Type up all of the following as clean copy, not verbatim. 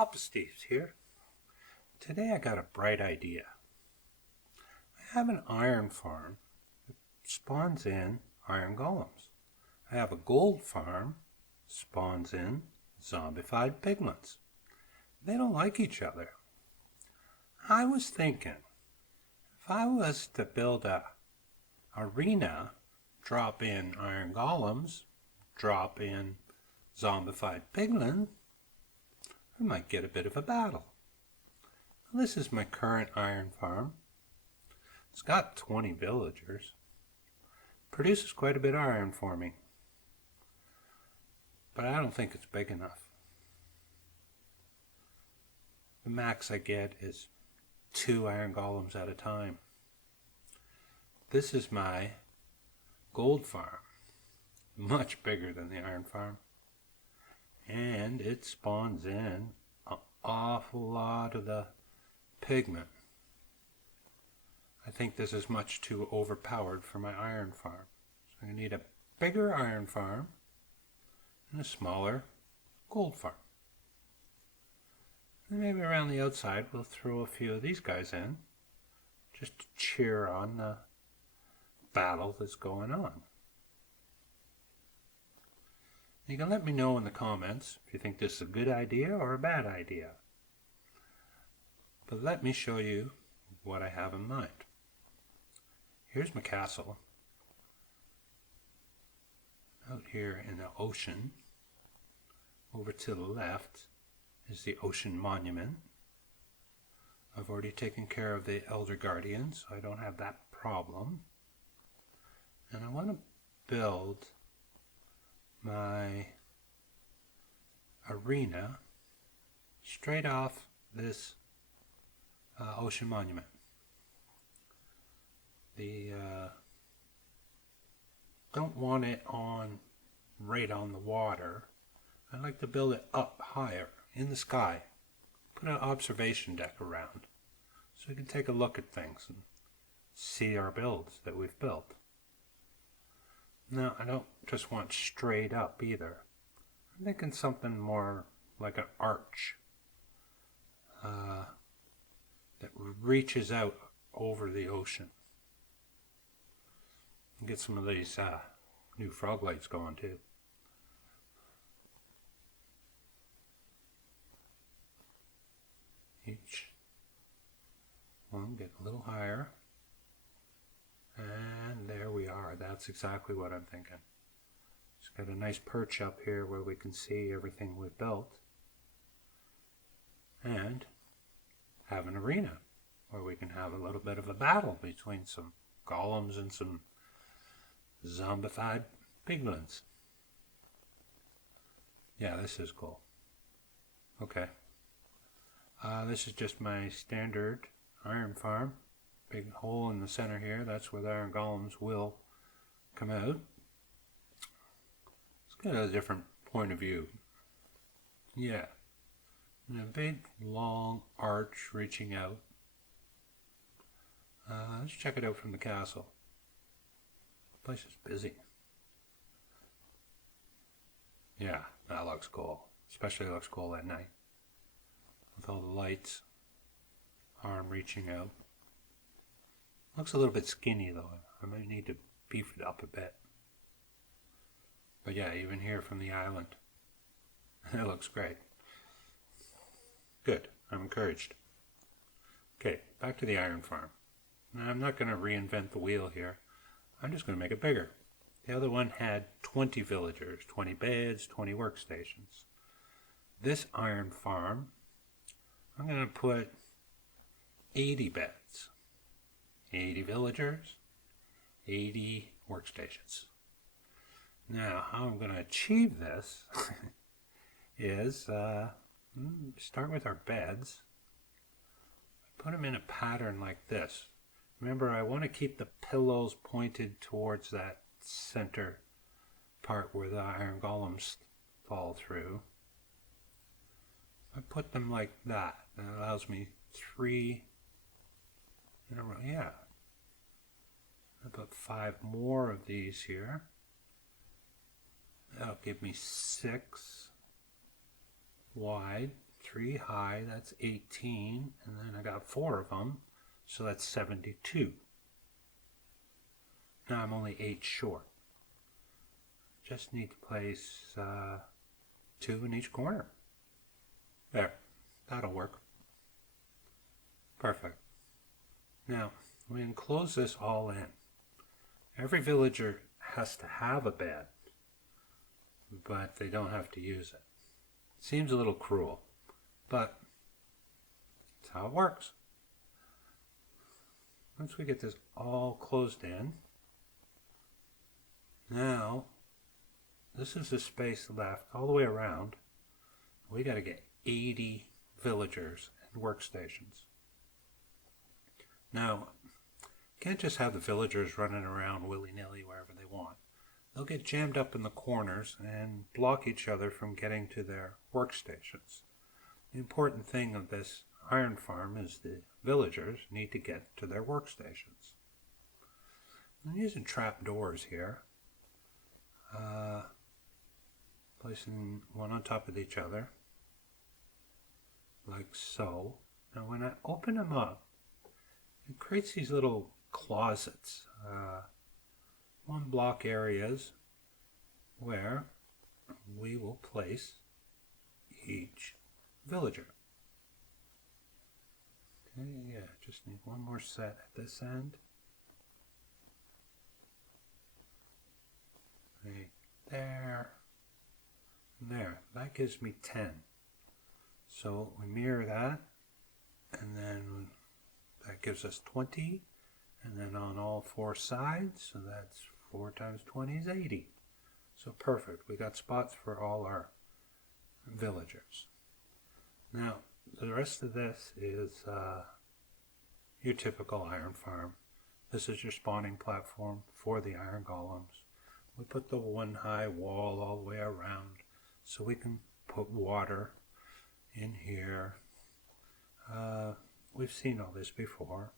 Poppasteves here. Today I got a bright idea. I have an iron farm that spawns in iron golems. I have a gold farm spawns in zombified piglins. They don't like each other. I was thinking, if I was to build a arena, drop in iron golems, drop in zombified piglin, I might get a bit of a battle. This is my current iron farm. It's got 20 villagers. Produces quite a bit of iron for me. But I don't think it's big enough. The max I get is 2 iron golems at a time. This is my gold farm. Much bigger than the iron farm. And it spawns in an awful lot of the pigment. I think this is much too overpowered for my iron farm. So I need a bigger iron farm and a smaller gold farm. And maybe around the outside we'll throw a few of these guys in just to cheer on the battle that's going on. You can let me know in the comments if you think this is a good idea or a bad idea. But let me show you what I have in mind. Here's my castle. Out here in the ocean, over to the left is the ocean monument. I've already taken care of the elder guardians, so I don't have that problem. And I want to build my arena straight off this ocean monument. Don't want it right on the water. I like to build it up higher in the sky. Put an observation deck around so we can take a look at things and see our builds that we've built. Now, I don't just want straight up either. I'm thinking something more like an arch that reaches out over the ocean. And get some of these new frog lights going too. Each one get a little higher. And there we are. That's exactly what I'm thinking. It's got a nice perch up here where we can see everything we've built. And have an arena where we can have a little bit of a battle between some golems and some zombified piglins. Yeah, this is cool. Okay. This is just my standard iron farm. Big hole in the center here. That's where the iron golems will come out. Let's get a different point of view. Yeah. And a big long arch reaching out. Let's check it out from the castle. The place is busy. Yeah, that looks cool. Especially looks cool at night. With all the lights. Arm reaching out. Looks a little bit skinny though. I might need to beef it up a bit. But yeah, even here from the island, it looks great. Good, I'm encouraged. Okay, back to the iron farm. Now, I'm not going to reinvent the wheel here. I'm just going to make it bigger. The other one had 20 villagers, 20 beds, 20 workstations. This iron farm, I'm going to put 80 beds. 80 villagers, 80 workstations. Now, how I'm going to achieve this is start with our beds. Put them in a pattern like this. Remember, I want to keep the pillows pointed towards that center part where the iron golems fall through. I put them like that. That allows me 3 in a row. Yeah. I put 5 more of these here. That'll give me 6 wide, 3 high, that's 18, and then I got 4 of them, so that's 72. Now I'm only 8 short. Just need to place 2 in each corner. There, that'll work. Perfect. Now, we can close this all in. Every villager has to have a bed, but they don't have to use it. Seems a little cruel, but that's how it works. Once we get this all closed in, now this is the space left all the way around. We got to get 80 villagers and workstations. Now, you can't just have the villagers running around willy-nilly wherever they want. They'll get jammed up in the corners and block each other from getting to their workstations. The important thing of this iron farm is the villagers need to get to their workstations. I'm using trap doors here, placing one on top of each other, like so. Now when I open them up, it creates these little closets, 1 block areas where we will place each villager. Okay, yeah, just need 1 more set at this end. Right there. And there. That gives me 10. So we mirror that, and then that gives us 20, and then on all 4 sides, so that's 4 times 20 is 80. So perfect. We got spots for all our villagers. Now, the rest of this is your typical iron farm. This is your spawning platform for the iron golems. We put the 1 high wall all the way around so we can put water in here. We've seen all this before.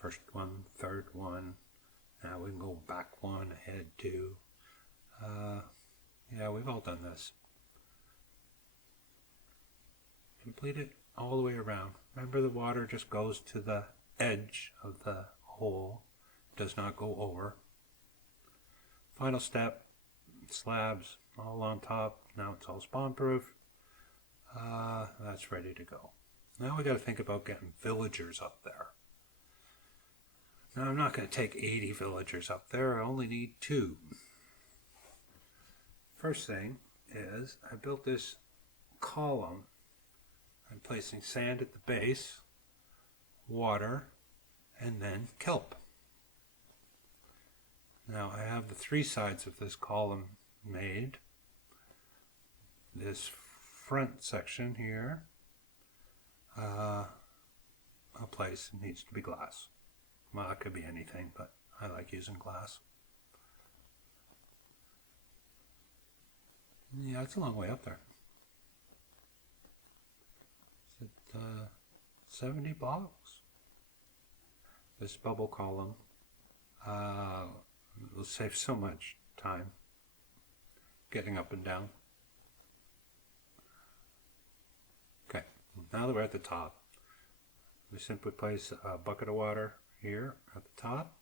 First one, third one. Now we can go back 1, ahead 2. Yeah, we've all done this. Complete it all the way around. Remember, the water just goes to the edge of the hole, does not go over. Final step, slabs all on top. Now it's all spawn proof. That's ready to go. Now we got to think about getting villagers up there. Now I'm not going to take 80 villagers up there. I only need 2. First thing is I built this column. I'm placing sand at the base, water, and then kelp. Now I have the 3 sides of this column made. This front section here, a place needs to be glass. Well, it could be anything, but I like using glass. Yeah, it's a long way up there. Is it 70 blocks? This bubble column will save so much time getting up and down. Okay, now that we're at the top, we simply place a bucket of water here at the top.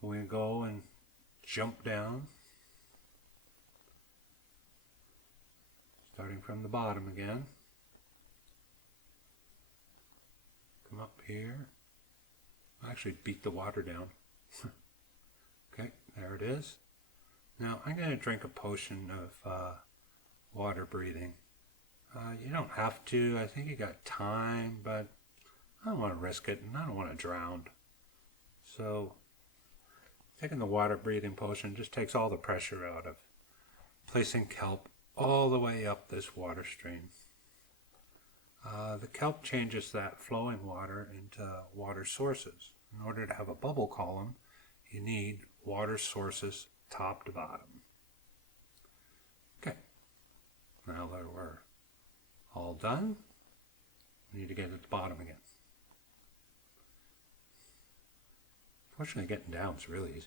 We go and jump down, starting from the bottom again. Come up here. Actually beat the water down. Okay, there it is. Now I'm going to drink a potion of water breathing. You don't have to. I think you got time, but I don't want to risk it, and I don't want to drown. So taking the water breathing potion just takes all the pressure out of placing kelp all the way up this water stream. The kelp changes that flowing water into water sources. In order to have a bubble column, you need water sources top to bottom. Okay, now that we're all done, we need to get at the bottom again. Fortunately, getting down is really easy.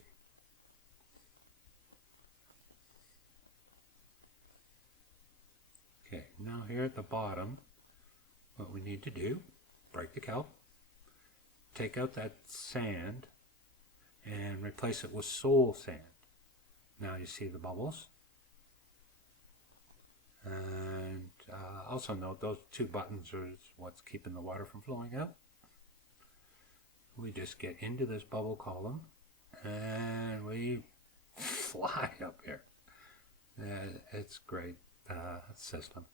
Okay, now here at the bottom, what we need to do, break the kelp, take out that sand, and replace it with soul sand. Now you see the bubbles. And also note those two buttons are what's keeping the water from flowing out. We just get into this bubble column and we fly up here. It's a great system.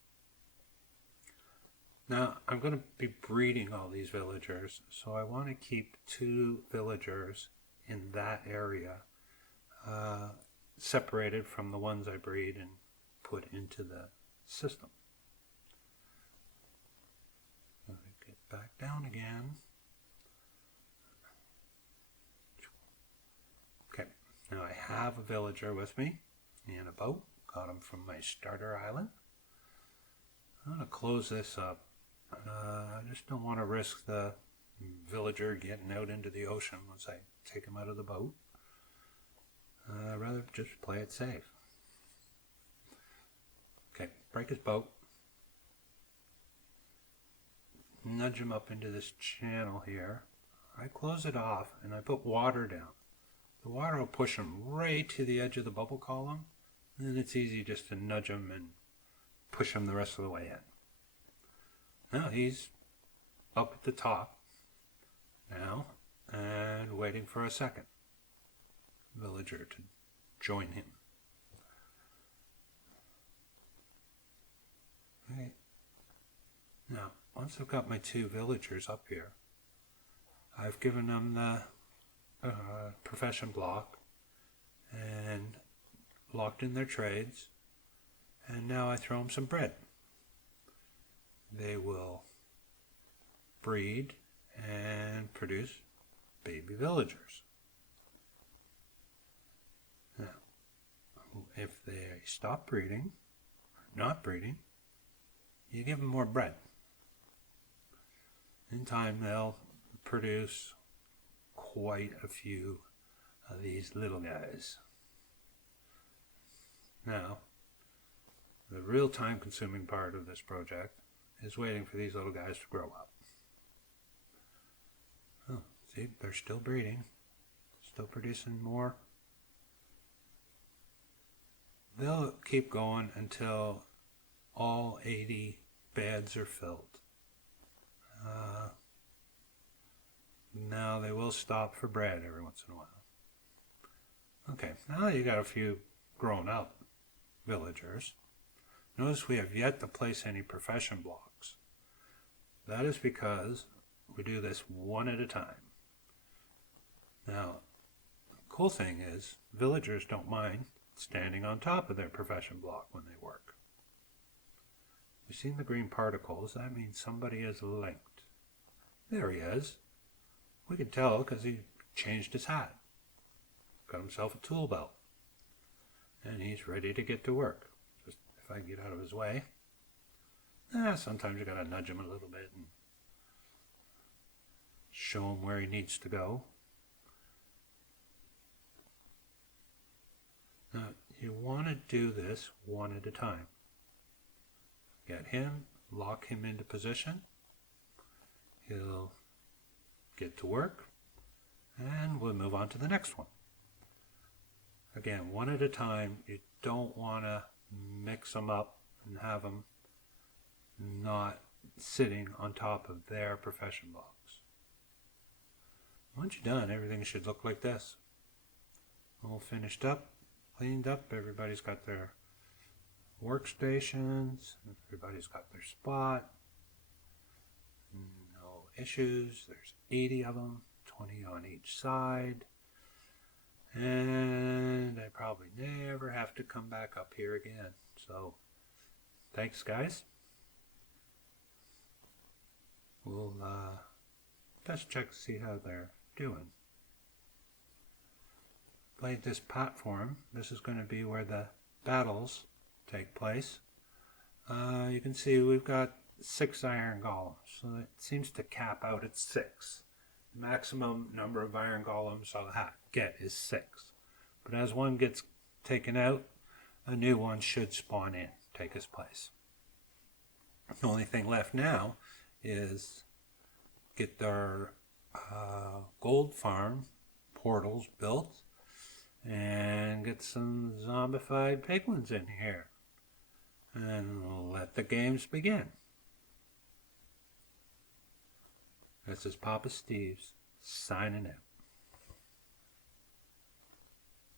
Now I'm going to be breeding all these villagers, so I want to keep 2 villagers in that area separated from the ones I breed and put into the system. Let me get back down again. Okay, now I have a villager with me and a boat. Got him from my starter island. I'm going to close this up. I just don't want to risk the villager getting out into the ocean once I take him out of the boat. I'd rather just play it safe. Okay, break his boat. Nudge him up into this channel here. I close it off and I put water down. The water will push him right to the edge of the bubble column, and then it's easy just to nudge him and push him the rest of the way in. Now he's up at the top now and waiting for a second villager to join him. Right. Now, once I've got my 2 villagers up here, I've given them the profession block and locked in their trades, and now I throw them some bread. They will breed and produce baby villagers. Now, if they stop breeding, or not breeding, you give them more bread. In time, they'll produce quite a few of these little guys. Now, the real time-consuming part of this project is waiting for these little guys to grow up. Oh, see, they're still breeding, still producing more. They'll keep going until all 80 beds are filled. Now they will stop for bread every once in a while. Okay, now that you got a few grown up villagers, notice we have yet to place any profession blocks. That is because we do this one at a time. Now, the cool thing is villagers don't mind standing on top of their profession block when they work. You've seen the green particles, that means somebody is linked. There he is. We can tell because he changed his hat. Got himself a tool belt. And he's ready to get to work. Just if I get out of his way. Sometimes you gotta nudge him a little bit and show him where he needs to go. Now, you want to do this one at a time. Get him, lock him into position. He'll get to work, and we'll move on to the next one. Again, one at a time. You don't want to mix them up and have them not sitting on top of their profession blocks. Once you're done, everything should look like this. All finished up, cleaned up. Everybody's got their workstations. Everybody's got their spot. No issues. There's 80 of them, 20 on each side. And I probably never have to come back up here again. So, thanks guys. We'll test check to see how they're doing. Played this platform. This is going to be where the battles take place. You can see we've got 6 iron golems, so it seems to cap out at 6. The maximum number of iron golems I'll get is 6. But as one gets taken out, a new one should spawn in, take his place. The only thing left now is get our gold farm portals built and get some zombified piglins in here and let the games begin. This is Poppasteves signing out.